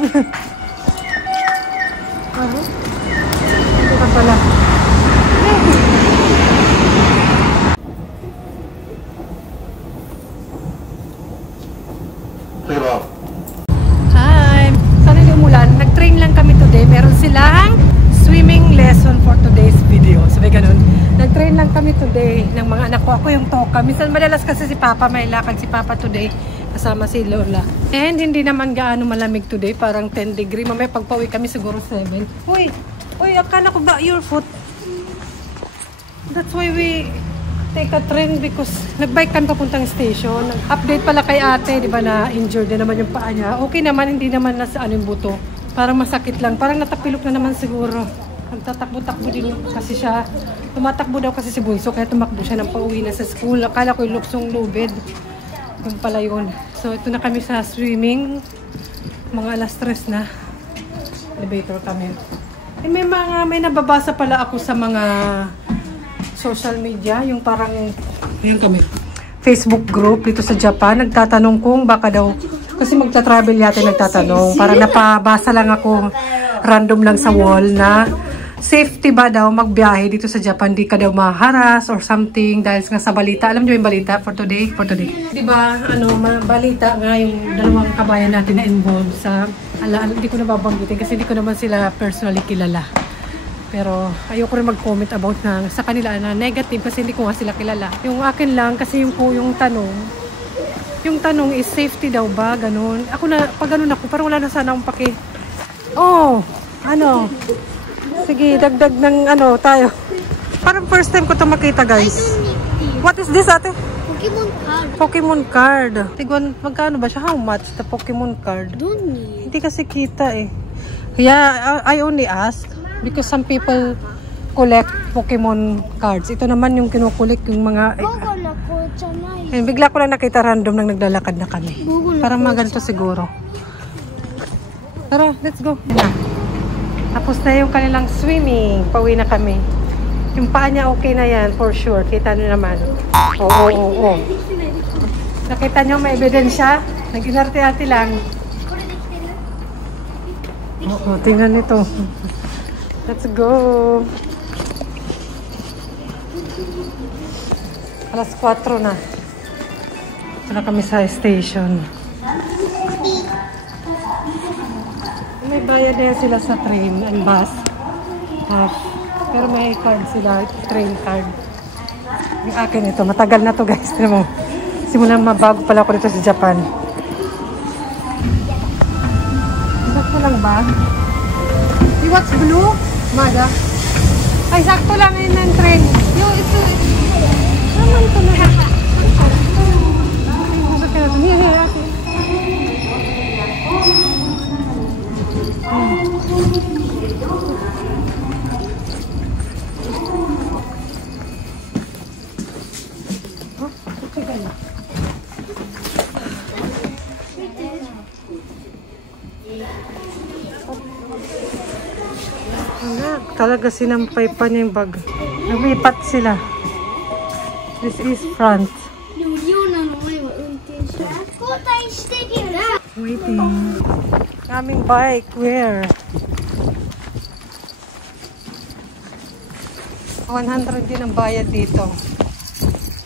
Ito na pala. Hi! Sana hindi umulan. Nag-train lang kami today. Meron silang swimming lesson for today's video. Sabi ganun. Nag-train lang kami today ng mga anak ko. Ako yung toka. Minsan madalas kasi si Papa, may lakad si Papa today. Kasama si Lola. And hindi naman gaano malamig today. Parang 10 degree. Mamaya pagpawi kami siguro 7. Uy! Uy! Akala ko ba your foot? That's why we take a train because nagbike kami papuntang station. Update pala kay ate, di ba, na injured na naman yung paa niya. Okay naman, hindi naman nasa ano yung buto. Parang masakit lang. Parang natapilok na naman siguro. Nagtatakbo-takbo din kasi siya. Tumatakbo daw kasi si Bunso, kaya tumakbo siya ng pauwi na sa school. Akala ko yung luksong lubid. Yung pala yun. So, ito na kami sa swimming. Mga alas 3 na. Elevator kami. And may nababasa pala ako sa mga social media, yung parang ayan kami, Facebook group dito sa Japan. Nagtatanong kung baka daw, kasi magta-travel yata nagtatanong. Parang napabasa lang ako random lang sa wall na safety ba daw magbiyahe dito sa Japan, di ka daw maharas or something dahil nga sa balita. Alam niyo yung balita for today? For today. Diba, balita nga yung dalawang kabayan natin na involved sa, hindi ko na babanggitin kasi hindi ko naman sila personally kilala. Pero ayoko rin mag-comment about na sa kanila na negative kasi hindi ko nga sila kilala. Yung akin lang kasi yung tanong is safety daw ba? Ganun. Ako na, pag ganun ako, parang wala na sana akong paki. Oh, sige, dagdag ng tayo. Parang first time ko ito makita, guys. What is this, ate? Pokemon card. Pokemon card. Tigwan, magkano ba siya? How much the Pokemon card? Hindi kasi kita eh. Yeah, I only ask because some people collect Pokemon cards. Ito naman yung kinukulik yung mga... bigla ko lang nakita random nang naglalakad na kami. Parang mga ganito siguro. Tara, let's go. Tapos na yung kanilang swimming. Pauwi na kami. Yung paa niya okay na yan, for sure. Kita nyo naman. Oo. Nakita nyo, may ebidensya. Nag-inarte-arte lang. Oo, tingnan nito. Let's go. Alas 4 na. Ito na kami sa station. May bayad na sila sa train and bus. Half. Pero may card sila, train card. Yung akin ito, matagal na to, guys. Tignan mo. Simulan mabago pala ako dito sa Japan. Sakto lang ba? You watch blue? Maga? Ay, sakto lang yun ng train. Yung ito, naman ito na. Masakit na ito. Here, ate. Talaga sinampay pa niya yung bag. Lumipat sila. This is front. Waiting. Kaming bike. Where? 100 din ang bayad dito.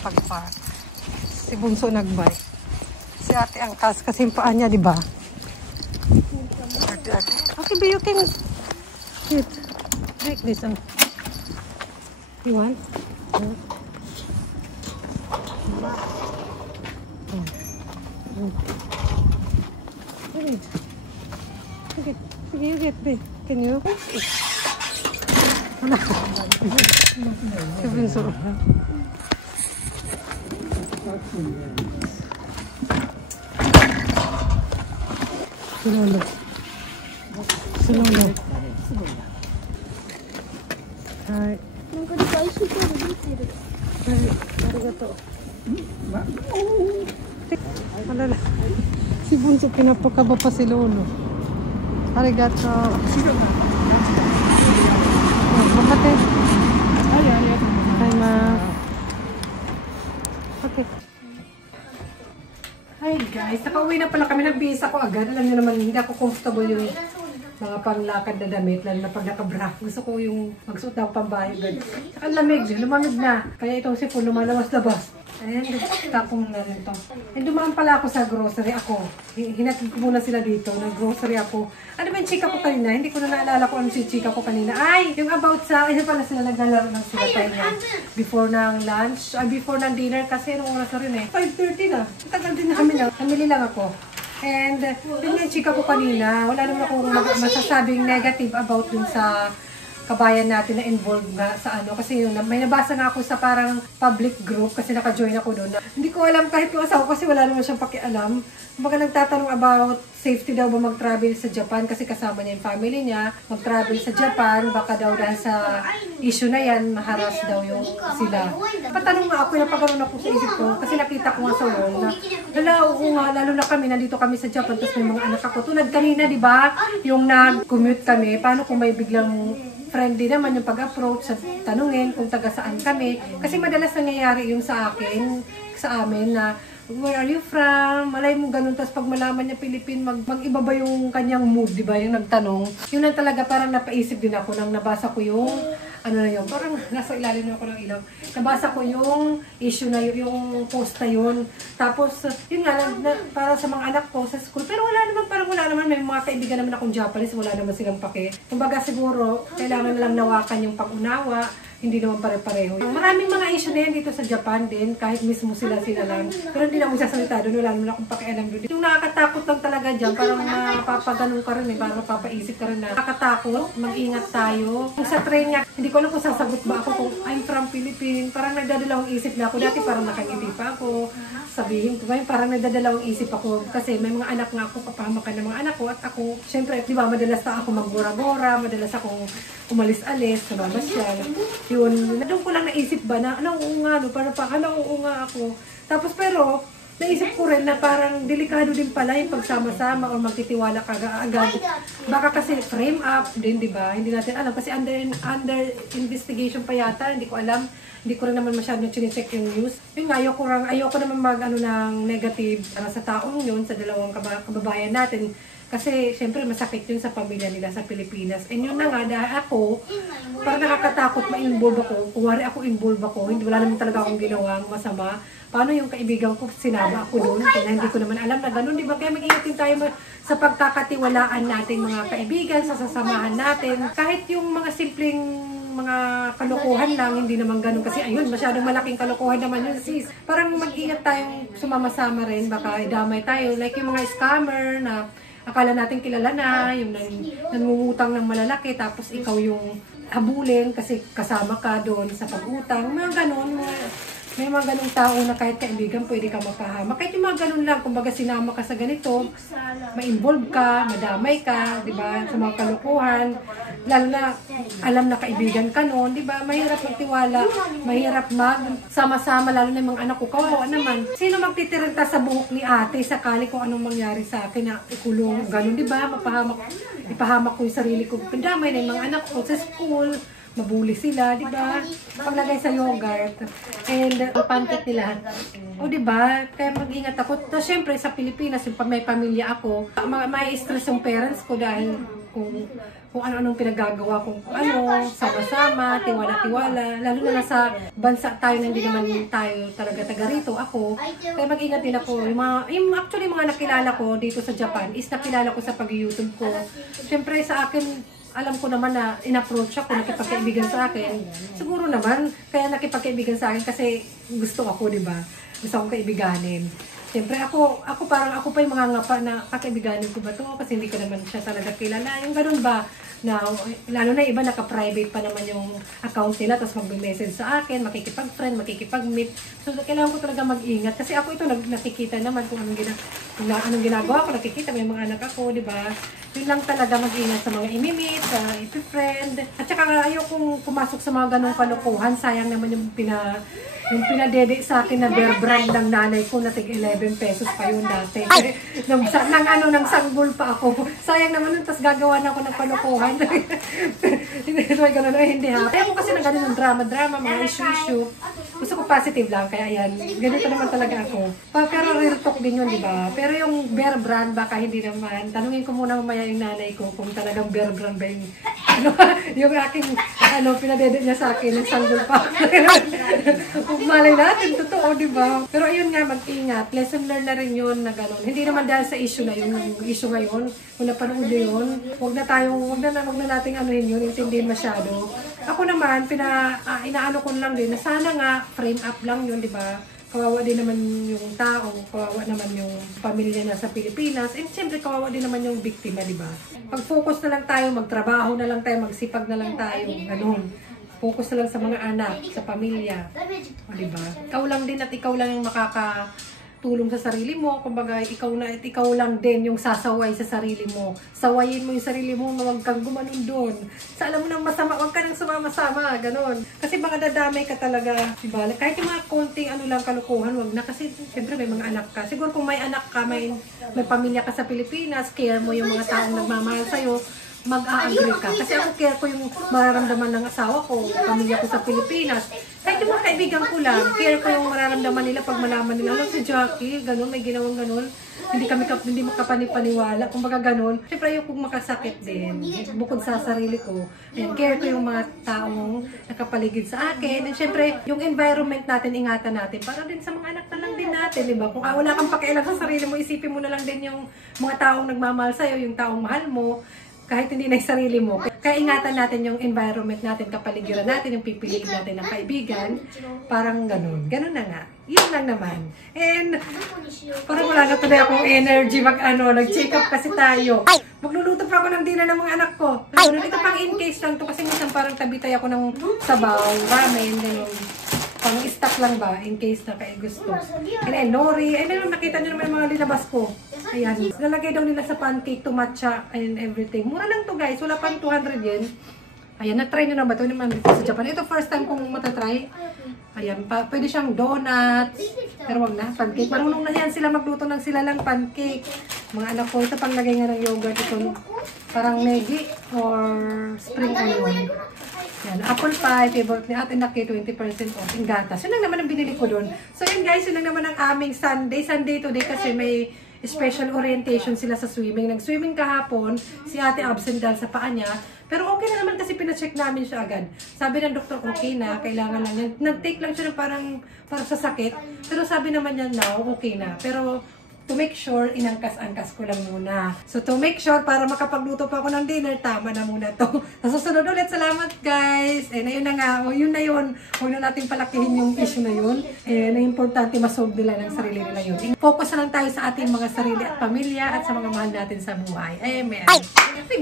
Pag-park. Si Bunso nag-bike. Si ate ang kas kasi yung paa niya, di ba? Okay, but you can sit. Take this one. You want? Okay. You get this. Can you? Slowly. Hi. Si Bunso pinapakaba pa si Lolo. Arigato. Bakit? Hi, ma. Okay. Hi guys, nakauwi na pala kami. Nagbihis ako agad. Alam niyo naman, hindi ako comfortable yung mga panglakad na damit, lalo na pag nakabra. Gusto ko yung magsuot ng pambayog. Saka lamig, lumamig na. Kaya itong sipon lumalabas-labas. Ayan, tapong na rin to. And dumaan pala ako sa grocery ako. Hinatid ko muna sila dito. Nag-grocery ako. Ano ba yung chika ko kanina? Hindi ko na naalala kung ano si chika ko kanina. Ay, yung about sa, ayun pala sila naglalaro ng sila tayo na. Before ng lunch, before ng dinner kasi nung oras na rin eh. 5:30 na. Tagal din namin na. Namili lang ako. And yun yung chika ko kanina. Wala naman akong masasabing negative about dun sa kabayan natin na involved nga sa ano. Kasi yun, may nabasa nga ako sa parang public group kasi naka-join ako doon. Hindi ko alam kahit yung asawa kasi wala naman siyang pakialam. Kumbaga nagtatanong about safety daw ba mag-travel sa Japan kasi kasama niya yung family niya. Mag-travel sa Japan, baka daw dahil sa issue na yan, maharas daw yung sila. Patanong nga ako, napaganoon ako sa isip ko kasi nakita ko nga sa wall na lalo na kami, nandito kami sa Japan, tapos may mga anak ako. Tulad kanina, di ba? Yung nag-commute kami, paano kung may biglang friendly naman yung pag-approach sa tanungin kung taga saan kami. Kasi madalas nangyayari yung sa akin, sa amin na where are you from? Malay mo ganun. Tapos pag malaman niya Pilipin, mag-iba ba yung kanyang mood, di ba? Yung nagtanong. Yun na talaga parang napaisip din ako nang nabasa ko yung ano na yun. Parang nasa ilalim na ako ng ilaw. Nabasa ko yung issue na yun, yung post na yun. Tapos, yun nga, para sa mga anak ko sa school. Pero wala naman, may mga kaibigan naman akong Japanese, wala naman silang pake. Kumbaga siguro, kailangan lang nawakan yung pag-unawa. Hindi naman pare-pareho. Maraming mga issue na yan dito sa Japan din, kahit mismo sila lang. Pero hindi na mo sasalita doon, wala naman akong pakialam doon. Yung nakakatakot lang talaga dyan, parang mapapaganon ka rin eh, parang mapapaisip ka rin na nakakatakot, mag-ingat tayo. Kung sa train nga, hindi ko alam kung sasagot ba ako kung I'm from Philippines, parang nagdadalawang isip na ako. Dati parang nakangiti pa ako, sabihin ko ba, parang nagdadalawang isip ako kasi may mga anak nga ako, kapahamakan ng mga anak ko at ako, syempre, di ba, madalas na ako magbura-bura, madalas akong umalis-alis, namamasyal. Yun, doon ko lang naisip ba na, parang nauunga ako. Tapos pero, naisip ko rin na parang delikado din pala yung pagsama-sama o magtitiwala ka agad. Baka kasi frame up din, di ba? Hindi natin alam. Kasi under investigation pa yata, hindi ko alam. Hindi ko rin naman masyadong chinecheck yung news. Yun nga, ayoko naman ng negative sa taong yun, sa dalawang kababayan natin. Kasi, syempre, masakit yun sa pamilya nila sa Pilipinas. And yun na nga, dahil ako, parang nakakatakot ma-involve ako. Kuwari ako involve ako, wala naman talaga akong ginawang masama. Paano yung kaibigan ko, sinama ako doon, kaya hindi ko naman alam na ganun, di ba? Kaya mag-ingat din tayo sa pagkakatiwalaan natin mga kaibigan, sa sasamahan natin. Kahit yung mga simpleng mga kalokohan lang, hindi naman ganun. Kasi ayun, masyadong malaking kalokohan naman yun, sis. Parang mag-ingat tayong sumama-sama rin, baka idamay tayo. Like yung mga scammer na akala natin kilala na, yung nangungutang ng malalaki, tapos ikaw yung habulin kasi kasama ka doon sa pag-utang. Mga ganun, may mga ganung tao na kahit kaibigan pwede ka mapahama. Kahit yung mga ganun lang, kumbaga sinama ka sa ganito, ma-involve ka, madamay ka, di ba, sa mga kalukuhan. Lalo na alam na kaibigan ka noon, di ba? Mahirap magtiwala, mahirap sama-sama, lalo na yung mga anak ko, kawawa naman. Sino magtitiranta sa buhok ni ate sakali kung anong mangyari sa akin na ikulong, ganun, di ba? Ipahamak ko yung sarili ko. Damay na yung mga anak ko sa school, mabuli sila, di ba? Paglagay sa yogurt and pancake nila. O di ba? Kaya mag-ingat ako. Tapos syempre sa Pilipinas, yung pag may pamilya ako, may stress yung parents ko dahil kung ano-anong pinagagawa kung sama-sama, tiwala-tiwala. Lalo na nasa bansa tayo na hindi naman tayo talaga taga rito. Ako, kaya mag-ingat din ako. Actually, mga nakilala ko dito sa Japan is nakilala ko sa pag-YouTube ko. Siyempre sa akin, alam ko naman na in-approach ako, nakipagkaibigan sa akin. Siguro naman, kaya nakipagkaibigan sa akin kasi gusto ako, di ba? Gusto akong kaibiganin. Siyempre ako parang ako pa yung mga ngapa na kakaibiganin ko ba to? Kasi hindi ko naman siya talaga kilala. Yung ganun ba? Na, lalo na iba naka-private pa naman yung account nila, tapos mag-message sa akin, makikipag-friend, makikipag-meet. So, kailangan ko talaga mag-ingat. Kasi ako ito, nakikita naman kung anong ginagawa ko, nakikita, may mga anak ako, di ba? Yun lang talaga mag-ingat sa mga imi-meet, sa ipi-friend. At saka ayokong pumasok sa mga ganong kalokohan. Sayang naman yung Yung pinadede sa akin na Bear Brand ng nanay ko na tig 11 pesos pa yun dati. Nang sanggol pa ako. Sayang naman nun, tas gagawa na ako ng palukuhan. Hindi ha. Kaya ako kasi na ganun ng drama, mga issue. Gusto ko positive lang, kaya yan. Ganito naman talaga ako. Pero real talk din yun, di ba? Pero yung Bear Brand, baka hindi naman. Tanungin ko muna mamaya yung nanay ko kung talagang Bear Brand ba yung, yung aking, pinadede niya sa akin, nagsanggol pa. Malay natin, totoo, di ba? Pero ayun nga, mag-ingat. Lesson learned na rin yun na gano'n. Hindi naman dahil sa issue na yun, yung issue ngayon, kung napanood nyo yun, huwag na nating anuhin yun, intindihin masyado. Ako naman, inaano ko lang din, na sana nga, frame up lang yun, di ba? Kawawa din naman yung tao, kawawa naman yung pamilya na sa Pilipinas, and siyempre kawawa din naman yung biktima, di ba? Pag-focus na lang tayo, magtrabaho na lang tayo, magsipag na lang tayo, ganun. Focus na lang sa mga anak, sa pamilya. O, diba? Ikaw lang din at ikaw lang yung makakatulong sa sarili mo. Kumbaga, ikaw lang din yung sasaway sa sarili mo. Sawayin mo yung sarili mo, huwag kang gumanon doon. Sa alam mo nang masama, huwag ka nang sumama-sama, ganon. Kasi baka dadamay ka talaga, diba? Kahit yung mga konting kalukuhan, wag na. Kasi, siyempre may mga anak ka. Siguro kung may anak ka, may pamilya ka sa Pilipinas, care mo yung mga taong nagmamahal sa'yo, mag-a-agree ka. Kasi ako care ko yung mararamdaman ng asawa ko, pamilya ko sa Pilipinas. Kahit yung mga kaibigan ko lang, care ko yung mararamdaman nila pag malaman nila, alam si Jackie, ganun, may ginawang ganun. Hindi makapanipaniwala, kung baga ganun. Siyempre ayoko makasakit din. Bukod sa sarili ko, ayan, care ko yung mga taong nakapaligid sa akin. And siyempre, yung environment natin, ingatan natin, para din sa mga anak na lang din natin, di ba? Kung wala kang pakialam sa sarili mo, isipin mo na lang din yung mga taong nagmamahal sa'yo, yung taong mahal mo, kahit hindi na yung sarili mo. Kaya ingatan natin yung environment natin, kapaligiran natin, yung pipiliin natin ng kaibigan. Parang ganun. Ganun na nga. Yun lang naman. And parang wala na tuloy akong energy nag-check up kasi tayo. Magluluto pa ako ng dinner ng mga anak ko. Ito pang in case lang to kasi minsan parang tabitay ako ng sabaw, ramen, ganun. Pang stock lang ba, in case na kayo gusto. And nori, nakita nyo naman yung mga linabas ko. Ayan, nalagay daw nila sa pancake to matcha and everything. Mura lang to guys, wala pang 200 yen. Ayan, na-try nyo na ba ito naman dito sa Japan? Ito first time kong matatry. Ayan, pwede siyang donuts. Pero wag na, pancake. Marunong na yan sila magluto ng sila lang pancake. Mga anak ko, ito pang lagay nga ng yogurt. Ito parang negi or spring onion. Yan, apple pie, favorite ni Ate Naki, 20% off. Yung gatas. Yun lang naman ang binili ko doon. So yun guys, yun lang naman ang aming Sunday. Sunday today kasi may special orientation sila sa swimming. Nag-swimming kahapon, si Ate absent dahil sa paa niya. Pero okay na naman kasi pina-check namin siya agad. Sabi ng doktor, okay na, kailangan lang yan. Nag-take lang siya ng parang sa sakit. Pero sabi naman niya now, okay na. Pero to make sure, inangkas-angkas ko lang muna. So to make sure, para makapagluto pa ako ng dinner, tama na muna to. Sa susunod ulit, salamat guys! And ayun na nga, yun na yun. Huwag na natin palakihin yung issue na yun. And ang importante, masolve nila ng sarili nila yun. Focus na lang tayo sa ating mga sarili at pamilya at sa mga mahal natin sa buhay. Amen. Ay,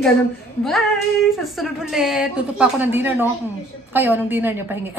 ganun. Bye! Sa susunod ulit. Tuto pa ako ng dinner, no? Kayo, anong dinner nyo? Pahingi.